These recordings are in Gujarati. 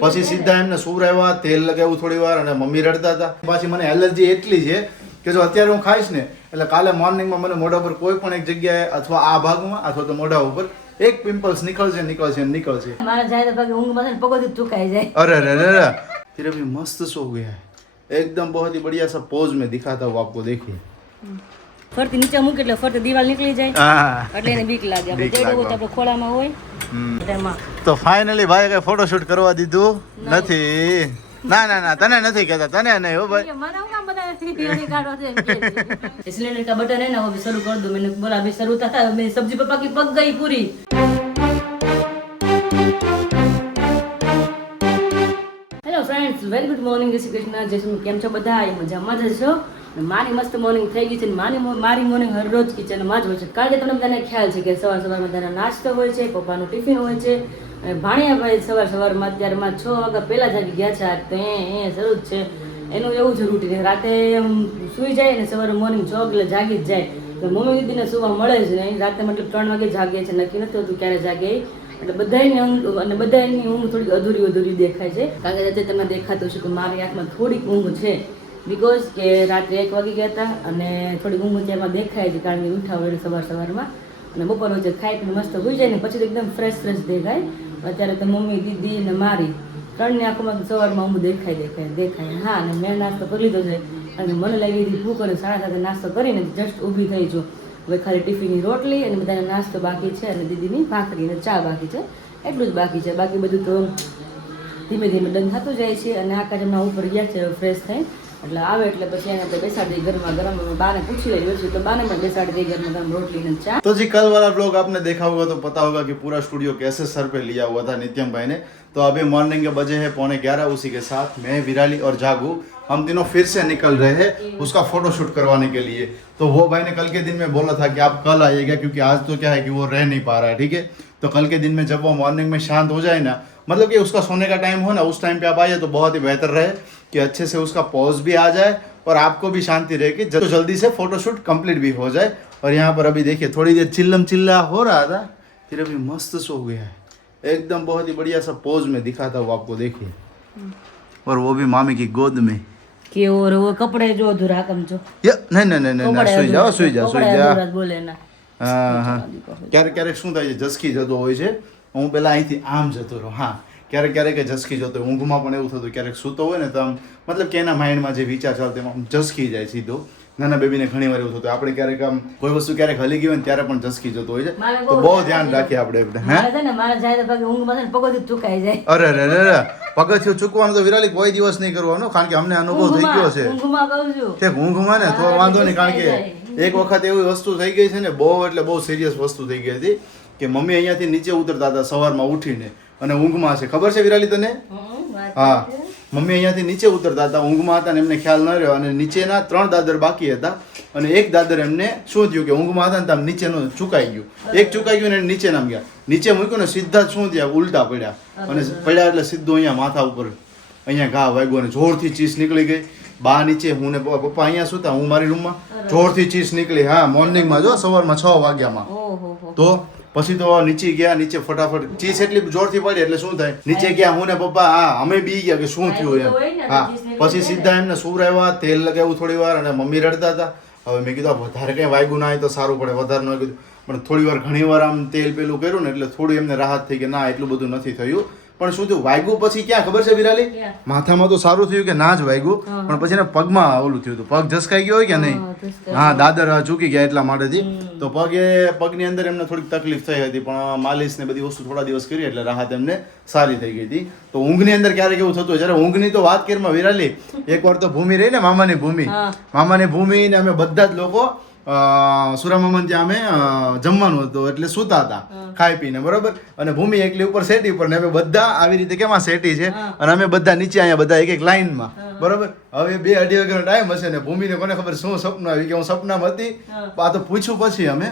પછી સીધા એમને સુવરાવ્યા, તેલ લગાવ્યું થોડી વાર અને મમ્મી રડતા હતા. પાછી મને એલર્જી એટલી છે કે જો અત્યારે હું ખાઈશ ને એટલે કાલે મોર્નિંગમાં મને મોઢા પર કોઈ પણ એક જગ્યાએ અથવા આ ભાગમાં અથવા તો મોઢા ઉપર એક પિમ્પલ્સ નીકળશે. મારા જાય તો ભાગે ઊંઘમાં છે ને પગોથી ચુકાઈ જાય. अरे तेरा भी मस्त सो गया है एकदम बहुत ही बढ़िया सा पोज में दिखाता हूँ आपको देखिए. ફરતી નીચે મૂકે એટલે ફરતી દિવાલ નીકળી જાય એટલે એને બીક લાગે. આપણે જઈ દઉં તો આપણે ખોળામાં હોય એમાં. તો ફાઇનલી ભાઈ કઈ ફોટોશૂટ કરવા દીધું નથી. ના તને નથી કહેતા, તને નહીં હો ભાઈ. મને હું કામ બધા થિયરી કાઢો છે એમ કે સિલિન્ડર કા બટન है ना वो भी शुरू कर दो. मैंने बोला अभी शुरू था मेरी सब्जी पापा की पक गई पूरी. Hello friends, very good morning. જય શ્રી કૃષ્ણ. જય શ્રી કેમ છો બધા? મજામાં જ છો? મારી મસ્ત મોર્નિંગ થઈ ગઈ છે. મારી મોર્નિંગ હરરોજ કિચનમાં જ હોય છે. કારણ કે તમને બધાને ખ્યાલ છે કે સવારમાં બધાનો નાસ્તો હોય છે, પપ્પાનું ટિફિન હોય છે અને ભાણિયાભાઈ સવારમાં અત્યારમાં 6 વાગ્યા પહેલા જાગી ગયા છે. તો એ શરૂ જ છે એનું એવું જ રૂટીન. રાતે સૂઈ જાય અને સવારે મોર્નિંગ 6 વાગે જાગી જ જાય. તો મમ્મી દીદીને સુવા મળે જ નહીં. રાતે મતલબ 3 વાગે જાગે છે, નક્કી નથી હોતું ક્યારે જાગે. એટલે બધાની ઊંઘ થોડીક અધૂરી દેખાય છે. કારણ કે તમને દેખાતું છે કે મારી આંખમાં થોડીક ઊંઘ છે. બિકોઝ કે રાત્રે 1 વાગી ગયા હતા અને થોડીક ઊંઘ ત્યારમાં દેખાય છે. કારણ કે ઉઠા હોય સવારમાં અને બપોર વચ્ચે ખાઈ પીને મસ્ત હોઈ જાય ને પછી એકદમ ફ્રેશ દેખાય. અત્યારે તો મમ્મી દીદી અને મારી 3ની આંખોમાં સવારમાં ઊંઘ દેખાય. હા, અને મેં નાસ્તો કરી લીધો છે અને મને લાગી હતી ભૂખ અને 7:30 નાસ્તો કરીને જસ્ટ ઊભી થઈ છું. હવે ખાલી ટિફિનની રોટલી અને બધાને નાસ્તો બાકી છે અને દીદીની ભાખરી અને ચા બાકી છે. એટલું જ બાકી છે. બાકી બધું તો ધીમે ધીમે ડન થતું જાય છે. અને આકાશ એમના ઉપર ગયા છે ફ્રેશ થઈ એટલે આવે એટલે પછી એને આપણે બેસાડી દઈએ ગરમ. બાને पूछ ले वैसे तो बाने में बेसाड़ दी गरम रोटली ने चाय. तो जी कल वाला ब्लॉग आपने देखा होगा तो पता होगा कि पूरा स्टूडियो कैसे सर पे लिया हुआ था नित्यम भाई ने. तो अभी मॉर्निंग के बजे हैं 11:15. उसी के साथ मैं, विराली और जागू हम तीनों फिर से निकल रहे हैं उसका फोटो शूट करवाने के लिए. तो वो भाई ने कल के दिन में बोला था कि आप कल आइएगा क्योंकि आज तो क्या है कि वो रह नहीं पा रहा है. ठीक है, तो कल के दिन में जब वो मॉर्निंग में शांत हो जाए ना, मतलब कि उसका सोने का टाइम हो ना, उस टाइम पे आप आइए तो बहुत ही बेहतर रहे कि अच्छे से उसका पॉज भी आ जाए और आपको भी शांति रहे कि जल्दी से फोटोशूट कंप्लीट भी हो जाए. और यहाँ पर अभी देखिए थोड़ी देर चिल्ला हो रहा था, फिर अभी मस्त सो गया है एकदम बहुत ही बढ़िया सा पोज में दिखाता हूँ आपको देखिए. और वो भी मामी की गोद में કે ઓર વો કપડે જો અધૂરા કમ જો નહીં સુઈ જા બોલે ના. હા ક્યારેક શું થાય છે, જસકી જતો હોય છે. હું પેલા અહીંથી આમ જતો રહું. હા, ક્યારેક જસકી જતો હોય. ઊંઘમાં પણ એવું થતું, ક્યારેક સૂતો હોય ને તો આમ મતલબ કે એના માઇન્ડમાં જે વિચાર ચાલતો એમાં જસકી જાય સીધો. નાના બેબીને ઘણી વાર એવું થતું. આપણે ક્યારેક આમ કોઈ વસ્તુ ક્યારેક હલી ગઈ હોય ને ત્યારે પણ જસકી જતો હોય છે. તો બહુ ધ્યાન રાખીએ આપણે. મારા જાય તો ભાગે ઊંઘમાં છે ને પગોથી ચુકાઈ જાય. અરે પગથિયું ચૂકવાનું તો વિરાલી કોઈ દિવસ નહીં કરવાનું. કારણ કે અમને અનુભવ થઈ ગયો છે. ઊંઘમાં કહું છું કે ઊંઘમાં ને તો વાંધો નહીં. કારણ કે એક વખત એવી વસ્તુ થઈ ગઈ છે ને, બહુ એટલે બહુ સિરિયસ વસ્તુ થઈ ગઈ હતી કે મમ્મી અહીંયાથી નીચે ઉતરતા હતા સવારમાં ઉઠીને અને ઊંઘમાં છે. ખબર છે વિરાલી તને? હા, મમ્મી અહીંયાથી નીચે ઉતરતા હતા, ઊંઘમાં હતા ને એમને ખ્યાલ ન રહ્યો અને નીચેના 3 દાદર બાકી હતા અને એક દાદર એમને શું થયું કે ઊંઘમાં હતા ને આમ નીચેનું ચૂકાઈ ગયું. એક ચૂકાઈ ગયું ને નીચે નામ ગયા. નીચે મૂક્યું ને સીધા જ શું થયા, ઉલટા પડ્યા અને પડ્યા એટલે સીધું અહીંયા માથા ઉપર અહીંયા ઘા વાગ્યો અને જોરથી ચીસ નીકળી ગઈ. બા નીચે, હું ને પપ્પા અહીંયા સુતા, હું મારી રૂમમાં. જોરથી ચીસ નીકળી. હા, મોર્નિંગમાં જો સવારમાં 6 વાગ્યામાં. તો પછી તો નીચે ગયા, નીચે ફટાફટ ચીસ એટલી જોરથી પડી એટલે શું થાય, નીચે ગયા હું ને પપ્પા. હા, અમે બી ગયા કે શું થયું એમ. હા, પછી સીધા એમને સુવરાવ્યા, તેલ લગાવ્યું થોડી વાર અને મમ્મી રડતા હતા. હવે મેં કીધું વધારે કંઈ વાગ્યું ના હોય તો સારું પડે, વધારે ન કીધું પણ થોડી વાર ઘણી વાર આમ તેલ પેલું કર્યું ને એટલે થોડી એમને રાહત થઈ કે ના એટલું બધું નથી થયું. પણ શું થયું, વાગ્યું પછી ક્યાં ખબર છે વિરાલી? માથામાં તો સારું થયું કે ના જ વાગ્યું, પણ પછી પગમાં ઓલું થયું હતું. પગ જસકાઈ ગયો હોય કે નહીં? હા, દાદર ચૂકી ગયા એટલા માટેથી. તો પગની અંદર એમને થોડીક તકલીફ થઈ હતી પણ માલિશ ને બધી વસ્તુ થોડા દિવસ કરી એટલે રાહત એમને સારી થઈ ગઈ હતી. તો ઊંઘની અંદર ક્યારેક એવું થતું હોય. જયારે ઊંઘની તો વાત કરીમાં વિરાલી, એકવાર તો ભૂમિ રહી ને, મામાની ભૂમિ ને અમે બધા જ લોકો સુરામામન ત્યાં અમે જમવાનું હતું એટલે સૂતા હતા ખાઈ પીને, બરોબર. અને ભૂમિ એકલી ઉપર સેટી પર ને અમે બધા આવી રીતે કેમાં સેટી છે અને અમે બધા નીચે અહીંયા બધા એક લાઈનમાં, બરોબર. હવે 2-2:30 વાગ્યાનો ટાઈમ હશે ને ભૂમિને કોને ખબર શું સપનું આવી કે હું સપનામાં હતી. આ તો પૂછ્યું પછી અમે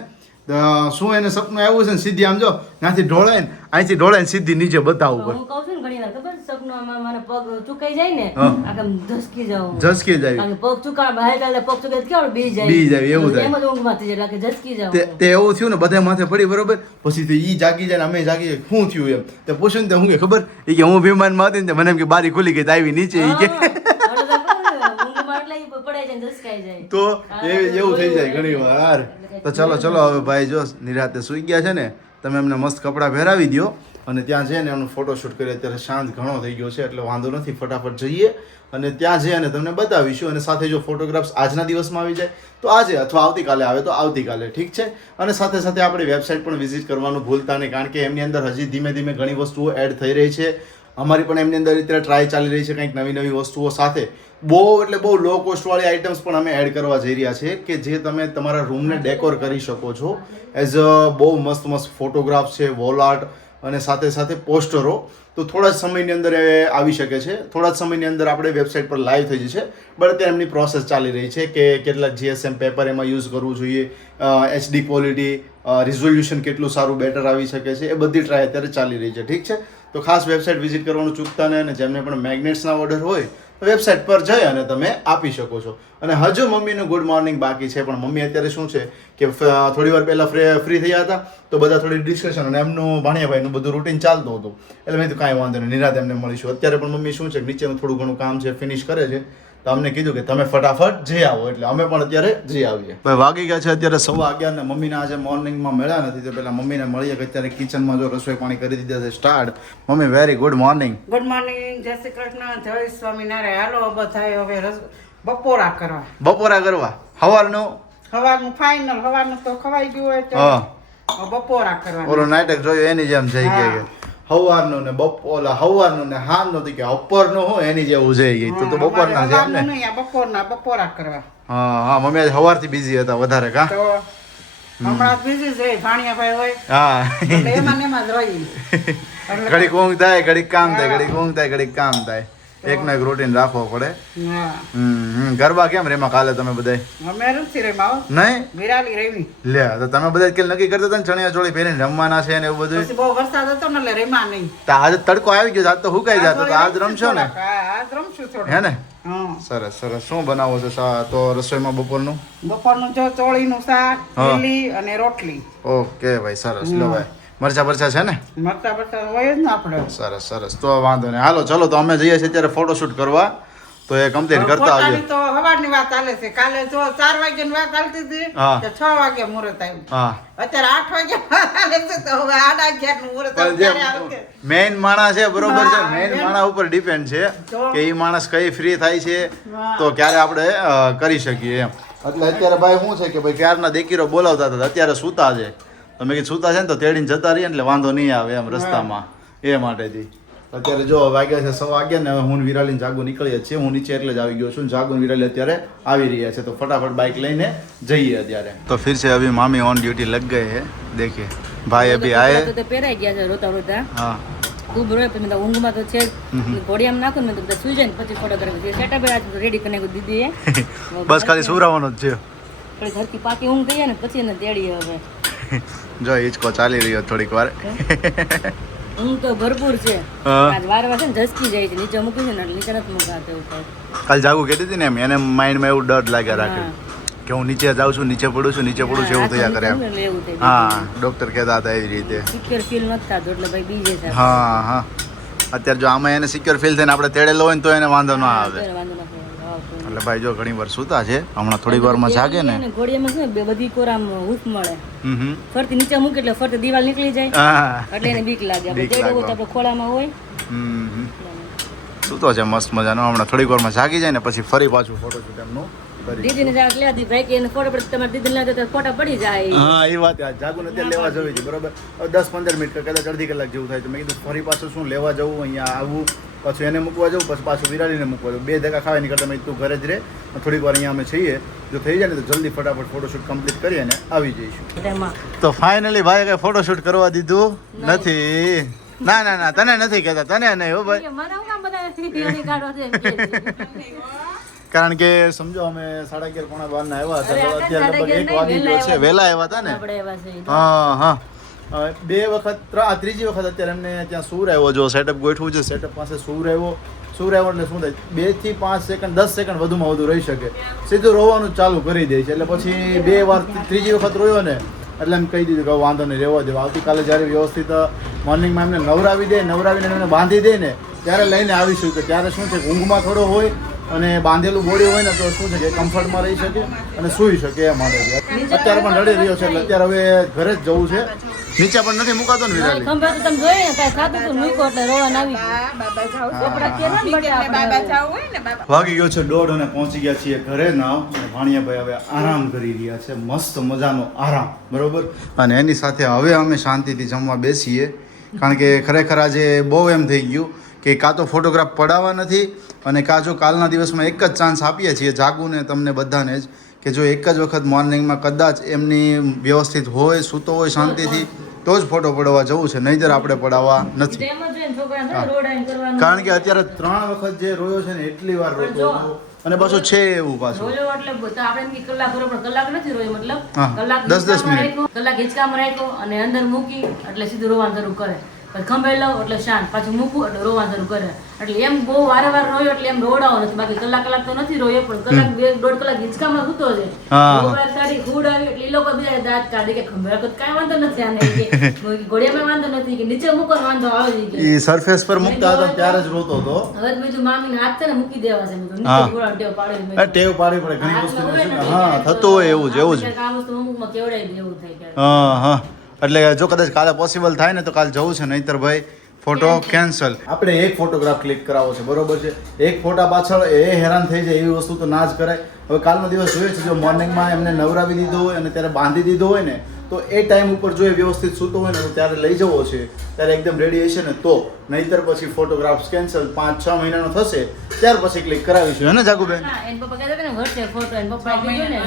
શું એને સપનું આવ્યું છે ને સીધી આમ જો ત્યાંથી ઢોળાય ને અહીંથી ઢોળાય ને સીધી નીચે બતાવવું હું કહું છું ને ઘણી વાર ખબર સપનામાં મને પગ ચૂકાઈ જાય ને હા. આમ ધસકી જાઉં ઝસકી જાય કારણ કે પગ ચૂકા બહાર ચાલે પગ ચૂકે કેવું બી જાય બી જાય, એવું થાય. એમ જ ઊંઘમાં થઈ જાય એટલે કે ઝસકી જાઉં તે એવું થયું ને બધા માથે પડી બરોબર પછી તો ઈ જાગી જાય ને અમે જાગી જાય શું થયું એમ તે પૂછ્યું ને તે હું કે ખબર ઈ કે હું વિમાનમાં હતી ને તે મને એમ કે બારી ખુલી ગઈ તો આવી નીચે ઈ કે ઊંઘમાં એટલે ઈ પડાઈ જાય ને ધસકાઈ જાય તો એવું થઈ જાય ઘણી વાર તો ચલો ચલો હવે ભાઈ જો નિરાતે સુઈ ગયા છે ને તમે એમને મસ્ત કપડાં પહેરાવી દો અને ત્યાં જઈને એમનું ફોટોશૂટ કરીએ અત્યારે શાંત ઘણો થઈ ગયો છે એટલે વાંધો નથી ફટાફટ જઈએ અને ત્યાં જઈએ અને તમને બતાવીશું અને સાથે જો ફોટોગ્રાફ્સ આજના દિવસમાં આવી જાય તો આજે અથવા આવતીકાલે આવે તો આવતીકાલે ઠીક છે અને સાથે સાથે આપણી વેબસાઇટ પણ વિઝિટ કરવાનું ભૂલતા નહીં કારણ કે એમની અંદર હજી ધીમે ધીમે ઘણી વસ્તુઓ એડ થઈ રહી છે અમારી પણ એમની અંદર અત્યારે ટ્રાય ચાલી રહી છે કંઈક નવી નવી વસ્તુઓ સાથે બહુ લો કોસ્ટવાળી આઇટમ્સ પણ અમે એડ કરવા જઈ રહ્યા છે કે જે તમે તમારા રૂમને ડેકોર કરી શકો છો એઝ અ બહુ મસ્ત મસ્ત ફોટોગ્રાફ્સ છે વોલ આર્ટ અને સાથે સાથે પોસ્ટરો તો થોડા જ સમયની અંદર એ આવી શકે છે થોડા જ સમયની અંદર આપણે વેબસાઇટ પર લાઈવ થઈ જશે બટ અત્યારે એમની પ્રોસેસ ચાલી રહી છે કે કેટલા જીએસએમ પેપર એમાં યુઝ કરવું જોઈએ એચડી ક્વોલિટી રિઝોલ્યુશન કેટલું સારું બેટર આવી શકે છે એ બધી ટ્રાય અત્યારે ચાલી રહી છે ઠીક છે તો ખાસ વેબસાઇટ વિઝિટ કરવાનું ચૂકતા નહીં અને જેમને પણ મેગ્નેટ્સના ઓર્ડર હોય તો વેબસાઇટ પર જઈ અને તમે આપી શકો છો અને હજુ મમ્મીનું ગુડ મોર્નિંગ બાકી છે પણ મમ્મી અત્યારે શું છે કે થોડી વાર પહેલાં ફ્રી થયા હતા તો બધા થોડી ડિસ્કશન અને એમનું ભાણિયાભાઈનું બધું રૂટીન ચાલતું હતું એટલે મેં તો કાંઈ વાંધો નહીં નિરાતે એમને મળીશું અત્યારે પણ મમ્મી શું છે નીચેનું થોડું ઘણું કામ છે ફિનિશ કરે છે તો અમને કીધું કે તમે ફટાફટ જઈ આવો એટલે અમે પણ અત્યારે જઈ આવીએ ભાઈ વાગી ગયા છે અત્યારે 11:15 ને મમ્મીના આજે મોર્નિંગમાં મળ્યા નથી તો પેલા મમ્મીને મળીએ કે અત્યારે કિચનમાં જો રસોઈ પાણી કરી દીધા છે start mummy very good morning good morning જય શ્રી કૃષ્ણ જય સ્વામિનારાયણ હાલો બધા હવે બપોરા કરવા બપોરા કરવા સવારનું ફાઇનલ સવારનું તો ખવાઈ ગયું હોય તો હા હવે બપોરા કરવા ઓલો નાટક જોયું એની જેમ થઈ ગઈ કે હવારનું ને હવારનું ને હાનનું કે ઉપરનું હોય એની જેવું થઈ ગઈ તો બપોરના છે એમ ને બપોરના બપોરા કરવા હા મમ્મી આજે સવારથી બિઝી હતા વધારે કા તો હમણાં બીજી જ રહી ભાણિયાભાઈ હોય હા એટલે એમાં ને એમાં જ રહી એટલે ઘડીક ઊંઘ થાય ઘડીક કામ થાય ઘડીક ઊંઘ થાય ઘડીક કામ થાય એકનો એક રૂટીન રાખવો પડે હા ગરબા કેમ રેમાં કાલે તમે બધાય અમે નથી રેમાં નહીં વિરાલી રેવી લે તો તમે બધા કે નક્કી કરતા હતા ને ચણિયા ચોળી પહેરીને રમવાના છે ને એવું બધું પછી બહુ વરસાદ હતો ને એટલે રેમાં નહીં તો આજે તડકો આવી ગયો આજ તો હુકાઈ જતો તો આજ રમશો ને આજ રમશું થોડું હે ને હા સરસ સરસ શું બનાવો છો તો રસોઈમાં બપોરનું બપોરનું જો ચોળીનું શાક હા. લીલી અને રોટલી ઓકે ભાઈ સરસ લો ભાઈ મરચા બરચા છે ને મરચા બરચા હોય જ ને આપણે સરસ સરસ તો વાંધો નહીં હાલો ચલો તો અમે જઈએ છીએ અત્યારે ફોટોશૂટ કરવા તો એ કમ્પ્લીટ કરતા આવીએ ફોટાની તો સવારની વાત ચાલે છે કાલે જો 4 વાગ્યાની વાત ચાલતી હતી હા. કે 6 વાગે મુહૂર્ત આવ્યું હા અત્યારે 8 વાગ્યા ચાલે છે તો હવે 8:30 નું મુહૂર્ત પણ જે આવ્યું ત્યારે આવે છે. મેઇન માણસ છે બરોબર છે હા, મેઇન મેન- માણસ ઉપર ડિપેન્ડ છે તો- કે એ માણસ કઈ ફ્રી થાય છે હા. તો ક્યારે આપણે કરી શકીએ એમ એટલે અત્યારે ભાઈ શું છે કે ભાઈ ક્યારના દેકીરો બોલાવતા હતા અત્યારે સૂતા છે તો મેં કીધું સૂતા છે ને તો તેડીને જતા રહીએ ને એટલે વાંધો નહીં આવે એમ રસ્તામાં એ માટેથી અત્યારે જો વાગ્યા છે 11:15 ને હવે હું ને વિરાલીને જાગુ નીકળીએ છીએ હું નીચે એટલે જ આવી ગયો છું જાગુ ને વિરાલી અત્યારે આવી રહ્યા છે તો ફટાફટ બાઇક લઈને જઈએ અત્યારે તો ફિર से अभी मामी ऑन ड्यूटी लग गए हैं देखिए भाई अभी आए તો પહેરાઈ ગયા છે રોતા રોતા हाँ ખૂબ રોય પછી મેં તો ઊંઘમાં તો છે જ ઘોડિયામાં નાખું ને મેં તો બધા સુઈ જાય ને પછી ફોટોગ્રાફી સેટઅપ આજ રેડી કરીને દીધી બસ ખાલી સુરાવાનો જ છે થોડી ઘરથી પાકી ઊંઘ થઈ જાય ને પછી એને તેડીએ હવે જો હિચકો ચાલી રહ્યો થોડીક વાર ઊંઘ તો ભરપૂર છે હા. આજ વારવાર છે ને ઝસકી જાય છે નીચે મૂકી છે ને એટલે નીચે નથી મુકાતો એવું થાય કાલ જાગું કહેતી હતી ને એમ એને માઇન્ડમાં એવું ડર લાગ્યા રાખે કે હું નીચે જાઉં છું નીચે પડું છું નીચે પડું છું એવું થયા કરે એમ એટલે એવું થાય હા ડોક્ટર કહેતા હતા એવી રીતે સિક્યોર ફીલ નથી થતું એટલે ભાઈ બીજે છે હા હા અત્યારે જો આમાં એને સિક્યોર ફીલ થઈને આપણે તેડેલો હોય ને તો એને વાંધો ના આવે અત્યારે વાંધો નથી આવતો. એટલે ભાઈ જો ઘણી વાર સૂતા છે હમણાં થોડીક વારમાં જાગે ને ઘોડિયામાં છે ને બધી કોરામ હૂફ મળે હમ ફરતી નીચે મૂકે એટલે ફરતી દિવાલ નીકળી જાય હા એટલે એને બીક લાગે આપણે બીક તેડવું હોય તો લાગે. આપણે ખોળામાં હોય હમ સૂતો છે મસ્ત મજાનો હમણાં થોડીક વારમાં જાગી જાય ને પછી ફરી પાછું ફોટોશૂટ એમનું કરી દીદીને જાત લેવા દી ભાઈ કે એને ફોટો પડી તમારે દીદીને લેવા દે તો ફોટા પડી જાય હા એ વાત જાગુને અત્યારે લેવા જવી છે બરોબર હવે 10-15 મિનિટ કે કદાચ અડધી કલાક જેવું થાય તો મેં કીધું ફરી પાછું શું લેવા જવું અહીંયા આવવું પાછું એને મૂકવા જવું પછી પાછું વિરાલીને મૂકવા જવું 2 ધક્કા ખાવા નીકળતા મેં કીધું તું ઘરે જ રહે થોડીક વાર અહીંયા અમે છીએ જો થઈ જાય ને તો જલ્દી ફટાફટ ફોટોશૂટ કમ્પ્લીટ કરી અને આવી જઈશું એમાં તો ફાઇનલી ભાઈ કઈ ફોટોશૂટ કરવા દીધું નથી ના ના ના તને નથી કહેતા તને નહીં હો ભાઈ મને હું કામ બધા વિડીયોની કાઢો છે એમ કે છે. કારણ કે સમજો અમે 11:30 પોણા 12 ના આવ્યા હતા, અરે, તો અત્યારે લગભગ 1 વાગી ગયો છે. વહેલા વહેલા આવ્યા હતા ને? આપણે એવા છે હા હા. 2 વખત ત્રીજી વખત અત્યારે એમને ત્યાં સૂર આવ્યો. જો સેટઅપ ગોઠવું છે, સેટઅપ પાસે સૂર આવ્યો એટલે શું થાય, 2 થી 5 સેકન્ડ 10 સેકન્ડ વધુમાં વધુ રહી શકે, સીધું રોવાનું ચાલુ કરી દે છે. એટલે પછી 2 વાર ત્રીજી વખત રોયો ને એટલે એમ કહી દીધું કે વાંધો નહીં, રહેવા દેવા. આવતીકાલે જ્યારે વ્યવસ્થિત મોર્નિંગમાં એમને નવરાવીને એમને બાંધી દે ને ત્યારે લઈને આવીશું. કે ત્યારે શું છે કે ઊંઘમાં થોડો હોય અને બાંધેલું બોડી હોય ને તો શું છે કે કમ્ફર્ટમાં રહી શકે અને સૂઈ શકે એ માટે. અત્યારે પણ રડી રહ્યો છે એટલે અત્યારે હવે ઘરે જ જવું છે. નીચે પણ નથી મુકાતો ને વિરાલી? ખંભા તો તમે જોઈએ ને કાંઈ ખાતું તું મૂકો એટલે રોવાનું આવી ગયું. બાબા જાવ આપણે કહેવાય ને બટા આપણે. બાબા જાવ હોય ને બાબા. વાગી ગયો છે 1:30 અને પહોંચી ગયા છીએ ઘરે નાવ. અને ભાણિયાભાઈ હવે આરામ કરી રહ્યા છે, મસ્ત મજાનો આરામ, બરોબર. અને એની સાથે હવે અમે શાંતિથી જમવા બેસીએ, કારણ કે ખરેખર આજે બહુ એમ થઈ ગયું કે કાં તો ફોટોગ્રાફ પડાવવા નથી અને કાં જો કાલના દિવસમાં એક જ ચાન્સ આપીએ છીએ જાગુને તમને બધાને જ, કે જો એક જ વખત મોર્નિંગમાં કદાચ એમની વ્યવસ્થિત હોય, સૂતો હોય શાંતિથી તો જ ફોટો પડાવવા જવું છે, નહીંતર આપણે પડાવવા નથી. તેમ જ હોય ને છોકરાને થોડું રોડાઈને કરવાનું. કારણ કે અત્યારે 3 વખત જે રોયો છે ને એટલી વાર રોતો હતો. અને પાછું છે એવું પાછું રોયો એટલે તો આપણે એમ કે કલાક રોયો પણ કલાક નથી રોયો, મતલબ હા, કલાક 10 હિંચકામાં મિનિટ. રાખ્યો, કલાક હિંચકામાં રાખ્યો અને અંદર મૂકી એટલે સીધું રોવાનું શરૂ કરે. પછી ખંભે લઉં એટલે શાંત, પાછું મૂકું એટલે રોવાનું શરૂ કરે. એટલે એમ બહુ વારંવાર રોયો એટલે એમ રોડાવો નથી. બાકી કલાક તો નથી રોયો, પણ કલાક 1.5 કલાક હિંચકામાં સૂતો છે. હા. બહુ વાર સારી ખૂડ આવી એટલે એ લોકો બીજા દાંત કાઢે કે ખંભે રાખો તો કાંઈ વાંધો નથી આને, કે ઘોડિયામાં વાંધો નથી, કે નીચે મૂકો ને વાંધો આવે છે કે. એ સરફેસ પર મૂકતા હતા ત્યારે જ રોતો હતો. હવે તો બીજું મામીને હાથ છે ને મૂકી દેવા છે, મેં કીધું હા. નીચે ઘોડા ટેવ પાડેલી મેં આ ટેવ પાડવી પડે ઘણી હાથમાં વસ્તુ. હોય ને હા, એટલે થતું હોય એવું જ એવું જ. આ વસ્તુ અમુકમાં કેવડાવી દે એવું થાય ક્યારેક. હા હા. એટલે જો કદાચ કાલે પોસિબલ થાય ને તો કાલે જવું છે, નહીંતર ભાઈ ફોટો કેન્સલ. આપણે એક ફોટોગ્રાફ ક્લિક કરાવો છે, બરોબર છે. એક ફોટા પાછળ એ હેરાન થઈ જાય એવી વસ્તુ તો ના જ કરાય. હવે કાલનો દિવસ જોઈએ છે, જો મોર્નિંગમાં એમને નવરાવી દીધો હોય અને ત્યારે બાંધી દીધો હોય ને તો એ ટાઈમ ઉપર જો એ વ્યવસ્થિત સૂતો હોય ને તો ત્યારે લઈ જવો છે, ત્યારે એકદમ રેડી હશે ને તો. નહીંતર પછી ફોટોગ્રાફ્સ કેન્સલ. 5-6 મહિનાનો થશે ત્યાર પછી ક્લિક કરાવીશું, હે ને જાગુબેન? હા, એના પપ્પા કહેતા હતા ને વર્ષે ફોટો, એના પપ્પાએ કીધું ને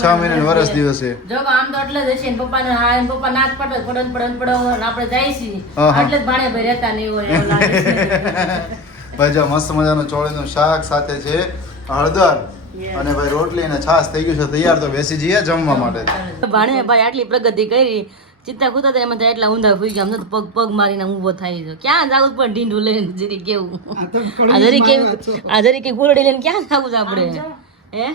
6 મહિનાનું વરસ દિવસે. જો કે આમ તો એટલે જ હશે, એના પપ્પાને હા, એના પપ્પા ના જ પડો અને આપણે જાય છીએ હા, હા. એટલે જ ભાણે ભાઈ રહેતા નહીં હોય એવું લાગે છે. ભાઈ જો મસ્ત મજાનું ચોળીનું શાક સાથે છે હળદર અને ભાઈ રોટલી અને છાશ થઈ ગયું છે તૈયાર. તો બેસી જઈએ જમવા માટે. ભાણે ભાઈ આટલી પ્રગતિ કરી, ચિત્તા ખુતા તો એમાં એટલા ઊંધા ફૂઈ ગયા, અમને તો પગ મારીને ઊભો થાય છે. ક્યાં જાવું પણ ઢીંઢું લઈને જરી કેવું આ જરી કે ફૂલડી લઈને ક્યાં જાવું છે આપણે, હે?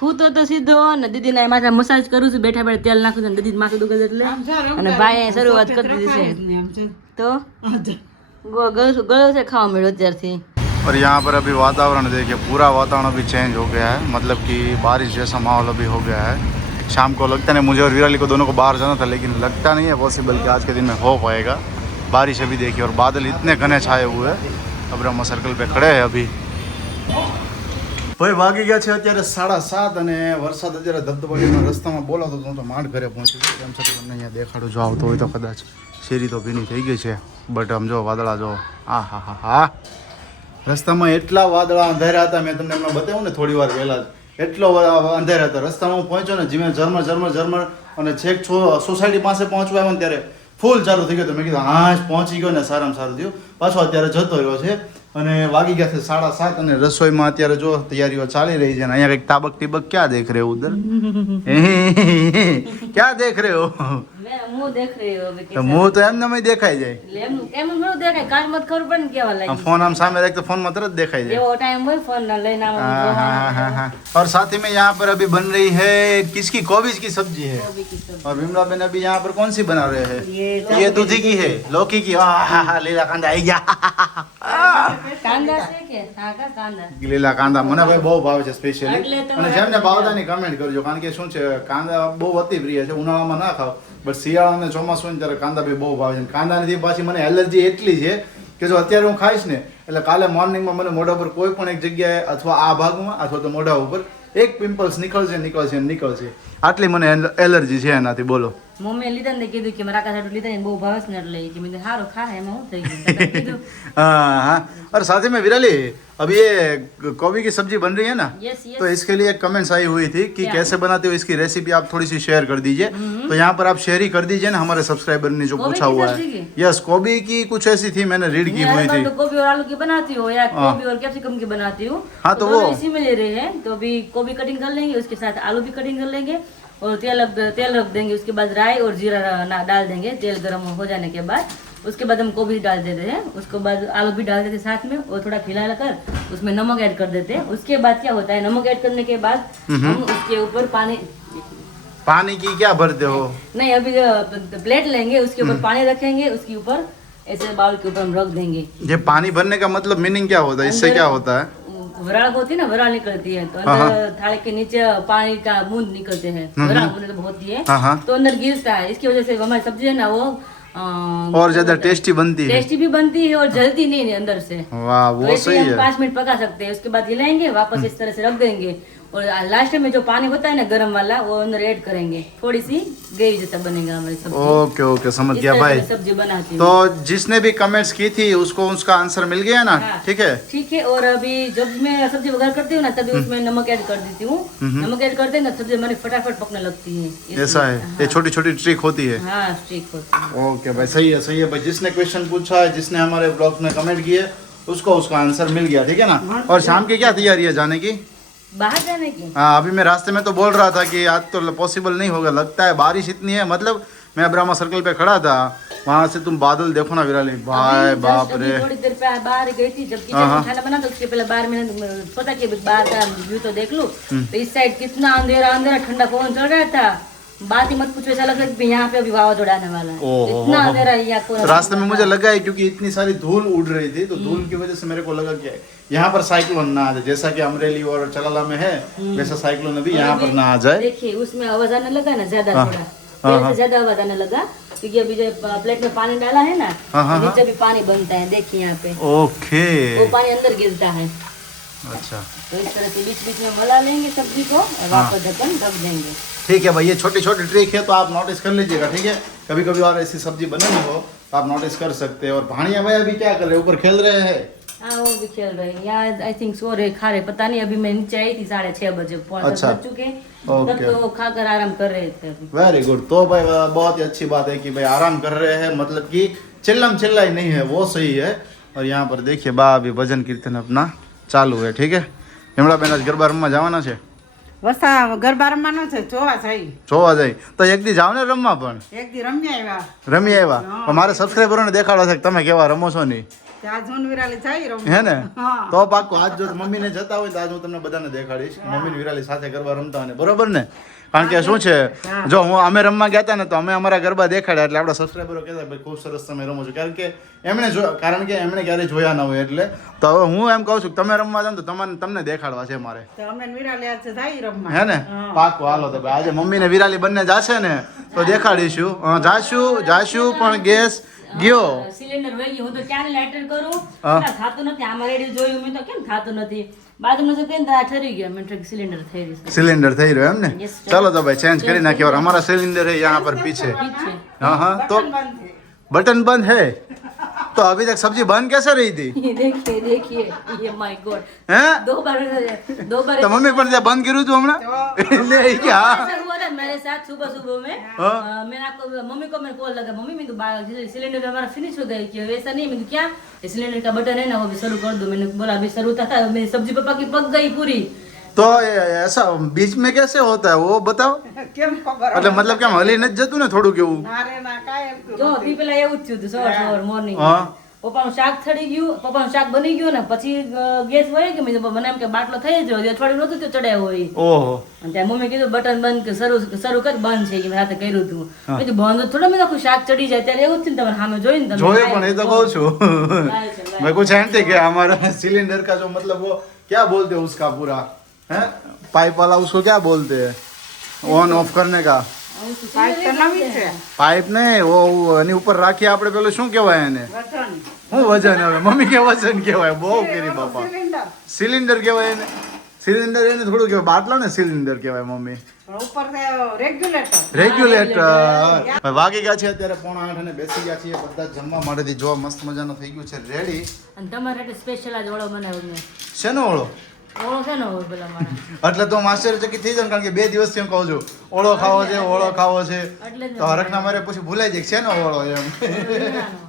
હું તો સીધો ને દીદીના માથે મસાજ કરું છું, બેઠા બેઠા તેલ નાખું છું, દીદી માથું દુખે એટલે. અને ભાઈ શરૂઆત કરી દીધી છે તો ગળો છે ખાવા મળ્યો અત્યારથી. और यहाँ पर अभी वातावरण देखिए, पूरा वातावरण अभी चेंज हो गया है, मतलब कि बारिश जैसा माहौल अभी हो गया है. शाम को लगता नहीं, मुझे और विराली को दोनों को बाहर जाना था, लेकिन लगता नहीं है पॉसिबल कि आज के दिन में हो पाएगा. बारिश अभी देखिए और बादल इतने घने छाए हुए हैं. अब्रामा सर्कल पे खड़े हैं अभी. ભાઈ વાગી ગયા છે અત્યારે 7:30 અને વરસાદ અત્યારે ધબધબાટીમાં રસ્તામાં બોલાવતો હતો તો માંડ ઘરે પહોંચી ગયો. એમ છતાં તમને અહીંયા દેખાડું જો આવતો હોય તો કદાચ. શેરી તો ભીની થઈ ગઈ છે, બટ આમ જો વાદળા જો, હા હા હા હા. રસ્તામાં એટલા વાદળા અંધાર્યા હતા, મેં તમને હમણાં બતાવ્યું ને થોડી વાર પહેલા જ, એટલો અંધાર્યા હતા. રસ્તામાં હું પહોંચ્યો ને જીમે ઝરમર અને છેક સોસાયટી પાસે પહોંચવા આવ્યો ને ત્યારે ફૂલ ચાલુ થઈ ગયો. તો મેં કીધું હા પહોંચી ગયો ને સારામાં સારું થયું. પાછો અત્યારે જતો રહ્યો છે અને વાગી ગયા છે 7:30 અને રસોઈમાં અત્યારે જો તૈયારીઓ ચાલી રહી છે. અને અહીંયા કંઈક તાબક તિબક ક્યાં દેખ રહે ઉધર? ક્યાં દેખ રહે હો? હું દેખ રહી હું તો મું તો એમને એમ દેખાઈ જાય. એમ ન દેખાય, કાલ મત ખબર પડે ને કેવા લાગે. फोन हम सामने रख तो फोन में तुरंत दिखाई दे. એવો ટાઈમ હોય ફોન ના લઈને हाँ हाँ हाँ हाँ. और साथ ही में यहाँ पर अभी बन रही है किसकी कोबीज की सब्जी है. और विमला बेन अभी यहाँ पर कौन सी बना रहे हैं? ये दूधी की है, लौकी की. हाँ हाँ લીલા કાંદા આવી ગયા. કાંદા છે કે હા કા કાંદા લીલા કાંદા મને ભાઈ બહુ ભાવે છે સ્પેશિયલી. એટલે તમારે અને જેમને ભાવતાની કમેન્ટ કરજો, કારણ કે શું છે કાંદા બહુ અતિ પ્રિય છે. ઉનાળામાં ના ખાવ, બટ શિયાળા અને ચોમાસું ને ત્યારે કાંદા બી બહુ ભાવે છે. કાંદાની પાછી મને એલર્જી એટલી છે કે જો અત્યારે હું ખાઈશ ને એટલે કાલે મોર્નિંગમાં મને મોઢા પર કોઈ પણ એક જગ્યાએ અથવા આ ભાગમાં અથવા તો મોઢા ઉપર એક પિમ્પલ્સ નીકળશે. આટલી મને એલર્જી છે એનાથી, બોલો. મમ્મીએ લીધા ને કીધું કે મારા કાકા લીધા ને બહુ ભાવે છે ને એટલે કે મેં કીધું સારું ખા એમાં હું થઈ ગયું તો કીધું हाँ हाँ और साथ ही में विराली अभी ये गोभी की सब्जी बन रही है ना यस यस तो इसके लिए एक कमेंट्स आई हुई थी कि कैसे बनाते हो इसकी रेसिपी आप थोड़ी सी शेयर कर दीजिए तो यहाँ पर आप शेयर ही कर दीजिए ना हमारे सब्सक्राइबर ने जो गोभी पूछा की हुआ सब्जी है यस गोभी की कुछ ऐसी थी मैंने रीड की हुई थी तो गोभी और आलू की बनाती हूँ या हाँ। गोभी और कैप्सिकम की बनाती हूँ हाँ, तो दोनों वो- इसी में ले रहे हैं तो अभी गोभी कटिंग कर लेंगे उसके साथ आलू भी कटिंग कर लेंगे और तेल रख देंगे उसके बाद राई और जीरा डाल देंगे तेल गर्म हो जाने के बाद उसके बाद हम गोभी डाल देते हैं उसके बाद आलू भी डाल देते हैं साथ में और थोड़ा खिला कर उसमें नमक ऐड कर देते हैं उसके बाद क्या होता है नमक ऐड करने के बाद हम उसके ऊपर पानी की क्या भरते हो नहीं अभी प्लेट लेंगे उसके ऊपर पानी रखेंगे उसके ऊपर ऐसे बाउल के ऊपर हम रख देंगे ये पानी भरने का मतलब मीनिंग क्या होता है इससे क्या होता है वराल होती है ना वराल निकलती है तो हाँ, अंदर थाली के नीचे पानी का बूंद निकलते हैं वराल मतलब होती है हाँ हाँ तो अंदर गिरता है इसकी वजह से हमारी सब्जी है ना वो और ज्यादा टेस्टी बनती है टेस्टी भी बनती है और जलती नहीं है अंदर से वाह तो वो ऐसे सही हम है 5 मिनट पका सकते हैं उसके बाद हिलाएंगे वापस इस तरह से रख देंगे और लास्ट में जो पानी होता है ना गर्म वाला वो अंदर ऐड करेंगे थोड़ी सी ग्रेवी जैसा बनेगा हमारी सब्जी ओके ओके समझ इस गया तरह भाई से सब्जी बनाती हूँ तो जिसने भी कमेंट्स की थी उसको उसका आंसर मिल गया ना हाँ। ठीक है ठीक है और अभी जब मैं सब्जी वगैरह करती हूँ ना तभी उसमें नमक ऐड कर देती हूँ नमक ऐड करते हैं ना सब्जी हमारी फटाफट पकने लगती है इसलिए। ऐसा है ये छोटी छोटी ट्रिक होती है हाँ ठीक होती है ओके भाई सही है भाई जिसने क्वेश्चन पूछा है जिसने हमारे ब्लॉग में कमेंट किए उसको उसका आंसर मिल गया ठीक है ना और शाम की क्या तैयारी है जाने की बाहर जाने की हाँ अभी मैं रास्ते में तो बोल रहा था कि आज तो पॉसिबल नहीं होगा लगता है बारिश इतनी है मतलब मैं अब्रामा सर्कल पे खड़ा था वहां से तुम बादल देखो ना विराली भाई अभी बाप just अभी रे थोड़ी देर पे बाहर गई थी जब किचन हाँ, में हाँ। खाना बना तो उसके पहले बाहर मैंने सोचा कि बाहर का व्यू तो देख लूं तो इस साइड कितना अंधेरा अंधेरा ठंडा पवन चल रहा था बात ही मत कुछ ऐसा लग रहा है कि यहाँ पे अभी वावाझोड़ा आने वाला है ओहो। इतना अंधेरा है यहाँ तो रास्ते में मुझे लगा है क्योंकि इतनी सारी धूल उड़ रही थी तो धूल की वजह से मेरे को लगा कि यहाँ पर साइक्लोन ना आ जाए जैसा कि अमरेली और चलाला में है वैसा साइक्लोन अभी यहाँ पर ना आ जाए देखिए उसमें आवाज आने लगा ना ज्यादा हाँ, थोड़ा हाँ, पहले से ज्यादा आवाज आने लगा क्योंकि अभी जो प्लेट में पानी डाला है ना हाँ, हाँ, नीचे भी पानी बनता है देखिए यहाँ पे ओके वो पानी अंदर गिरता है अच्छा तो इस तरह से बीच बीच में मला लेंगे सब्जी को और वापस ढक्कन रख देंगे ठीक है भाई ये छोटी छोटी ट्रिक है तो आप नोटिस कर लीजिएगा ठीक है कभी कभी और ऐसी सब्जी बनानी हो तो आप नोटिस कर सकते हैं और भाणिया भाई अभी क्या कर रहे हैं ऊपर खेल रहे हैं हाँ वो भी खेल रहे हैं यहाँ आई थिंक सो रहे खा रहे पता नहीं अभी मैं नीचे आई थी 6:30 बजे अच्छा। बज चुके तब ओके। तो वो खाकर आराम कर रहे थे अभी वेरी गुड तो भाई बहुत ही अच्छी बात है कि भाई आराम कर रहे हैं मतलब कि चिल्लम चिल्लाई नहीं है वो सही है और यहाँ पर देखिए बा अभी भजन कीर्तन अपना चालू है ठीक है हिमड़ा बेन आज गरबा रमवा जवाना છે વસા ગરબા રમવાનો છે જોવા જઈ જોવા જાય તો એક દી જાવ ને રમવા પણ એક દી રમી આવ્યા રમી આવ્યા પણ મારે સબસ્ક્રાઈબરોને દેખાડો છે કે તમે કેવા રમો છો નહીં ત્યાં જૂન વિરાલી જઈ રમવા હે ને હા તો પાક્કું આજ જો મમ્મીને જતા હોય તો આજ હું તમને બધાને દેખાડીશ કે મમ્મી ને વિરાલી સાથે ગરબા રમતા હોય ને બરોબર ને કારણ કે શું છે જો હું અમે રમવા ગયા હતા ને તો અમે અમારા ગરબા દેખાડ્યા એટલે આપણા સબસ્ક્રાઈબરો કહેતા ભાઈ ખૂબ સરસ તમે રમો છો કારણ કે એમણે ક્યારેય જોયા ન હોય એટલે તો હવે હું એમ કહું છું કે તમે રમવા જાવ ને તો તમને દેખાડવા છે મારે તો અમે ને વિરાલી આજે જઈ રમવા હે ને પાક્કું હાલો તો ભાઈ આજે મમ્મી ને વિરાલી બંને જાશે ને તો દેખાડીશું જાશું પણ ગેસ ગયો સિલિન્ડર વહી ગયું હું તો ક્યાં લાઇટર કરું હા. ખાતું નથી આમાં રેડી જોયું મેં તો કેમ ખાતું નથી બાજુમાં જતી ને ઠરી ગયા મેં સિલિન્ડર થઈ રહ્યું सिलेंडर થઈ રહ્યો એમ ને Yes, sir. चलो तो भाई चेंज કરી નાખिए और हमारा सिलेंडर है यहाँ पर पीछे पीछे हाँ हाँ तो બંધ છે. बटन बंद है तो अभी तक सब्जी बंद कैसे रही थी ये देखिए ये माय गॉड हैं दो बार तो मम्मी पर ત્યાં બંધ કર્યું હતું હમણાં એટલે એ કે હા ऐसा हुआ था मेरे साथ सुबह में हाँ। मैंने आपको मम्मी को मैं कॉल लगा मम्मी मैं तो सिलेंडर हमारा फिनिश हो गया कि ऐसा नहीं मैं क्या सिलेंडर का बटन है ना वो भी शुरू कर दो मैंने बोला अभी शुरू था मेरी सब्जी पापा की पक गई पूरी तो ऐसा बीच में कैसे होता है वो बताओ કેમ ખબર એટલે મતલબ કેમ હલી નથી જતું ને થોડું કેવું ના રે ના કાંઈ એમ જો નથી. પેલા એવું જ થયું હતું સવાર મોર્નિંગ હા પપ્પાનું શાક થડી ગયું પપ્પાનું શાક બની ગયું ને પછી ગેસ વળી ગયો મેં કીધું, મને એમ કે બાટલો થઈ ગયો અઠવાડિયું નહોતું તો ચડાવ્યો હોય ઓહો અને ત્યાં મમ્મી કીધું બટન બંધ કે શરૂ કર બંધ છે કે મેં રાતે કર્યું હતું મેં કીધું બંધ થોડું મેં આખું શાક ચડી જાય ત્યારે એવું જ થયું ને તમારે સામે જોઈને તમે જોયું પણ એ તો કહું છું લાય છે, લાય. मैं कुछ जानते कि हमारा सिलेंडर का जो मतलब वो क्या बोलते हैं उसका पूरा है पाइप वाला उसको क्या बोलते हैं ऑन ऑफ करने का પાઇપ તો નવી જ છે પાઇપ ને वो એની ઉપર રાખી આપણે પેલું શું કહેવાય એને વજન શું વજન હવે મમ્મી કે વજન કહેવાય બહુ કરી બાપા સિલિન્ડર સિલિન્ડર કહેવાય એને સિલિન્ડર એને થોડું કહેવાય, બાટલા ને સિલિન્ડર કહેવાય મમ્મી. પણ ઉપર રેગ્યુલેટર. રેગ્યુલેટર. વાગી ગયા છે અત્યારે 7:45 અને બેસી ગયા છીએ બધા જમવા માટેથી. જો મસ્ત મજાનું થઈ ગયું છે રેડી. અને તમારા માટે સ્પેશિયલ આજ ઓળો બનાવ્યો મેં. શેનો ઓળો? ઓળો છે ને હોય પેલા મારા. એટલે તો માસ્ટરચકી થઈ જાય, કારણ કે 2 દિવસથી હું કહું છું ઓળો ખાવો છે, ઓળો ખાવો છે. એટલે જ તો હરખના મારે પછી ભૂલાઈ જાય કે શેનો ઓળો એમ. રીંગણાનો.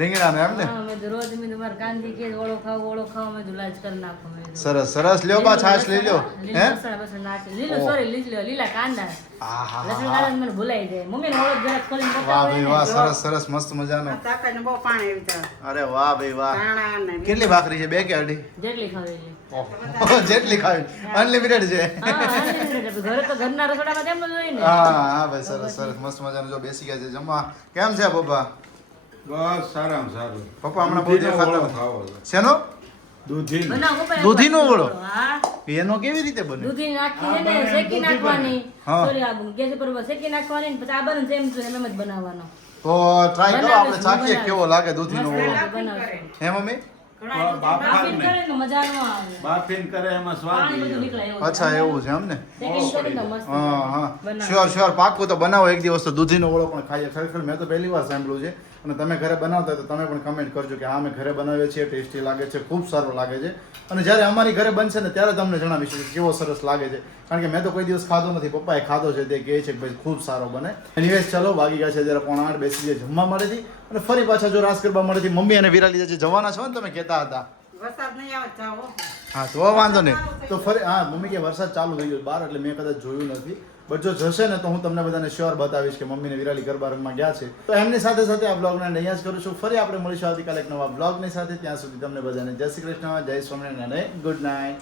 રીંગણાનો એમ ને. હા, મેં તો રોજ મેં તમારે કાંદી કે ઓળો ખાવો મેં તો લાજ કરી નાખો મેં તો. સરસ સરસ. લ્યો બા છાશ લઈ લ્યો. લીલું હે લસણ બસણ નાખી. લીલું સોરી લીલા કાંદા. આહા. લસણ કાંદા મને ભૂલાઈ જાય. મમ્મીને ઓળો જરાક ખોલીને વાહ બતાવો ભાઈ ને. વાહ, સરસ સરસ મસ્ત મજાનો. તાકાને બહુ પાણી આવી જાય. અરે વાહ ભાઈ વાહ. ધાણા ને કેટલી ભાખરી છે? 2 કે અઢી? જેટલી ખાવી એટલી. ઓહો, જેટલી ખાવી અનલિમિટેડ છે. હા, unlimited. ઘરે તો ઘરના રસોડામાં તેમ જ હોય ને. હા હા ભાઈ, સરસ સરસ મસ્ત મજાનું. જો બેસી ગયા છે જમવા. કેમ છે પપ્પા? બસ સારામાં સારું. પપ્પા હમણાં બહુ દિવસ ખાતા ઓળો નથી. ખાવો છે. શેનો? દૂધીનો. બનાવો પપ્પા, દૂધીનો એકવાર. ઓળો? હા, એનો કેવી રીતે બને? દૂધી નાખી છે ને શેકી નાખવાની. હા. સોરી, આ ગેસ ઉપર શેકી નાખવાની ને પછી આ બને સેમ ટુ એમ જ બનાવવાનો. તો ટ્રાય કરો, આપણે ચાખીએ બનાવીશ. કેવો લાગે દૂધીનો ઓળો. બનાવશું. હે મમ્મી? ઘણા બાફીને કરે ને મજા ન આવે. બાફીને કરે એમાં સ્વાદ પાણી બધું ઈ નીકળે એવું. અચ્છા એવું છે એમ ને. શેકીને કરે ને મસ્ત. હા હા, બનાવો. શ્યોર શ્યોર, પાક્કું. તો બનાવો એક દિવસ તો દૂધીનો ઓળો પણ ખાઈએ. ખરેખર મેં તો પહેલી વાર સાંભળ્યું છે. અને તમે ઘરે બનાવતા હોય તો તમે પણ કમેન્ટ કરજો કે હા, અમે ઘરે બનાવીએ છીએ, ટેસ્ટી લાગે છે, ખૂબ સારું લાગે છે. અને જ્યારે અમારી ઘરે બનશે ને ત્યારે તમને જણાવીશું કે કેવો સરસ લાગે છે. કારણ કે મેં તો કોઈ દિવસ ખાધો નથી, પપ્પાએ ખાધો છે, તે કહે છે કે ભાઈ ખૂબ સારો બને. એનીવેઝ ચલો, વાગી ગયા છે જ્યારે 7:45, બેસી ગયા જમવા મળેથી. અને ફરી પાછા જો રાસ ગરબા મળેથી મમ્મી અને વિરાલી જે જવાના છો ને તમે કહેતા હતા. વરસાદ નહીં આવે જાઓ. હા તો વાંધો નહીં. તો ફરી હા, મમ્મી કે વરસાદ ચાલુ થઈ ગયો બહાર, એટલે મેં કદાચ જોયું નથી. બટ જો જશે ને તો હું તમને બધાને શ્યોર બતાવીશ કે મમ્મીને વિરાલી ગરબા રંગમાં ગયા છે. તો એમની સાથે સાથે આ બ્લોગને અહીંયા જ કરું છું. ફરી આપણે મળીશું આવતીકાલે એક નવા બ્લોગની સાથે. ત્યાં સુધી તમને બધાને જય શ્રી કૃષ્ણ, જય સ્વામિનારાયણ અને ગુડ નાઇટ.